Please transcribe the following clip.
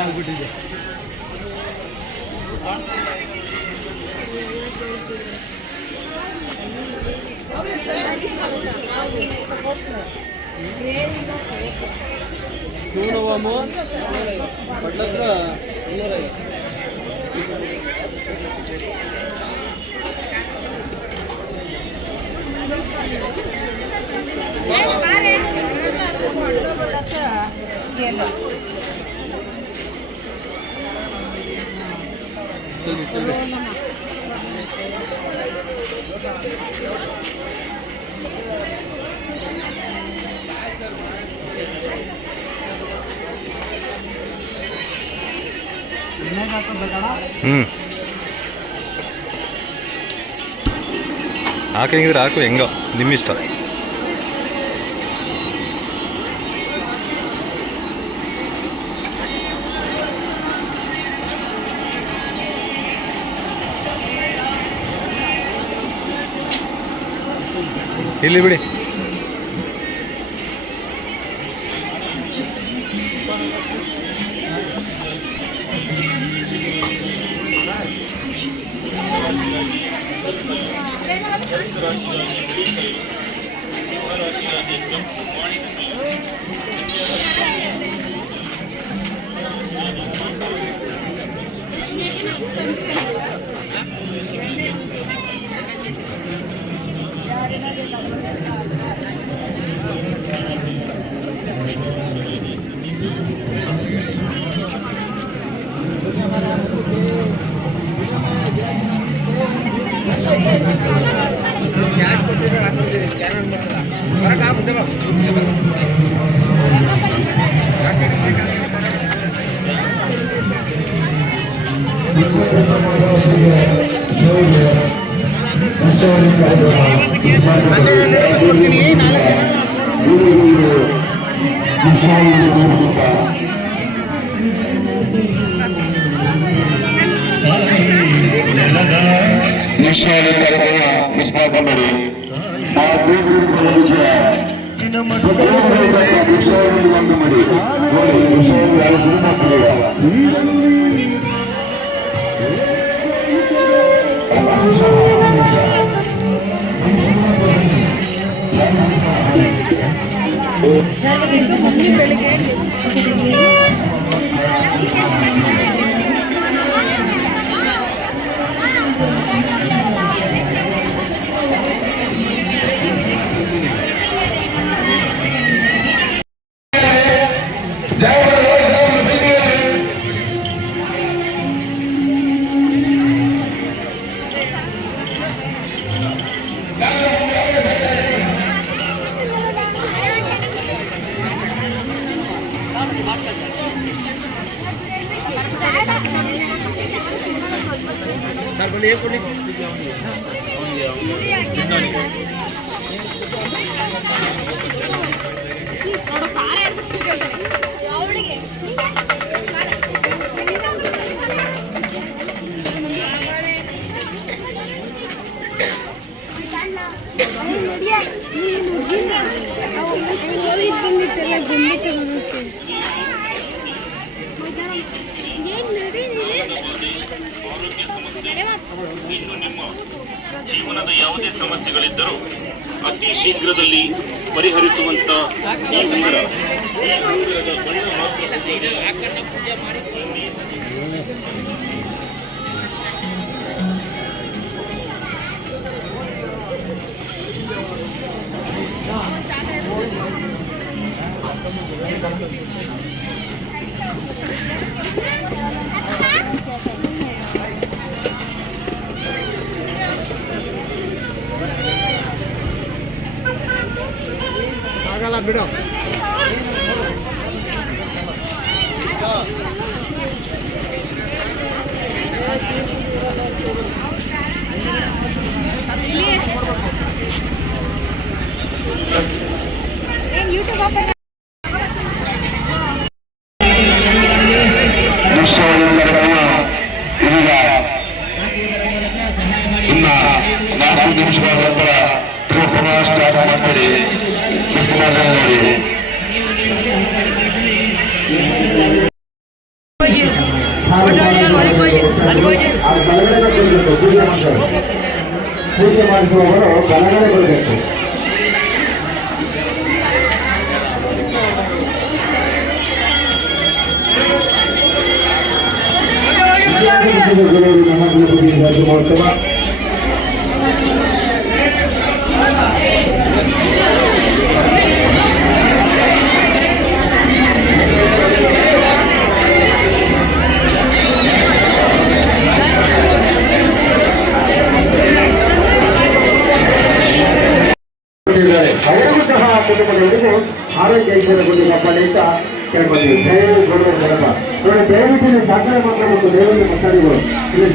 ಆಗ್ಬಿಟ್ಟಿದೆ. ನೂನವಮ್ಮ ಪಟ್ಲತ್ರ 250. ಹಾಕಿದ್ರೆ ಹಾಕು, ಹೆಂಗೋ ನಿಮ್ಮಿಷ್ಟ. ಇಲ್ಲಿ ಬಿಡಿ. ನಿಶ್ಚಯ ಕಾರ್ಯಕ್ರಮ ವಿಸ್ಮಾರ ಮಾಡಿ ಆ ದೇವರಿಗೆ ಸಂಬಂಧಿಸಿದ ವಿಷಯವನ್ನು ಒಂದು ಮಾಡಿ ನೋಡಿ ವಿಷಯವನ್ನು ಯಾರು ಶುರು ಮಾಡ್ತಿದ್ದೀರ. ಬೆಳಿಗ್ಗೆ ಜೀವನದ ಯಾವುದೇ ಸಮಸ್ಯೆಗಳಿದ್ದರೂ ಅತಿ ಶೀಘ್ರದಲ್ಲಿ ಪರಿಹರಿಸುವಂತ ಈ ಉಂಗುರ ಆಗಲ್ಲ ಬಿಡು. ಇನ್ನ 4 ನಿಮಿಷಗಳ ನಂತರ ಸ್ಟಾರ್ಟ್ ಮಾಡ್ತಾರೆ. ಪ್ರಾರ್ಥನೆ ಮಾಡಿ. ಪೂಜೆ ಮಾಡಿಸುವವರು ಬಲಗಡೆ ಬರಬೇಕು. ನಮ್ಮ ಗುರುಪತಿ ಮಹೋತ್ಸವ ಅವರಿಗೂ ಸಹ ಕುಟುಂಬದವರಿಗೂ ಆರೋಗ್ಯ ಐಶ್ವರ್ಯಗೊಂಡು ಹಬ್ಬ ಅಂತ ಕೇಳ್ಕೊತೀವಿ. ಜಯ ಗೌರವ ಗಣಪ ನೋಡಿ, ದಯವಿಟ್ಟು ದಾಖಲೆ ಮಕ್ಕಳು ಮತ್ತು ದೇವರಿಗೆ ಮಾತಾಡಿಗಳು ಇಲ್ಲಿ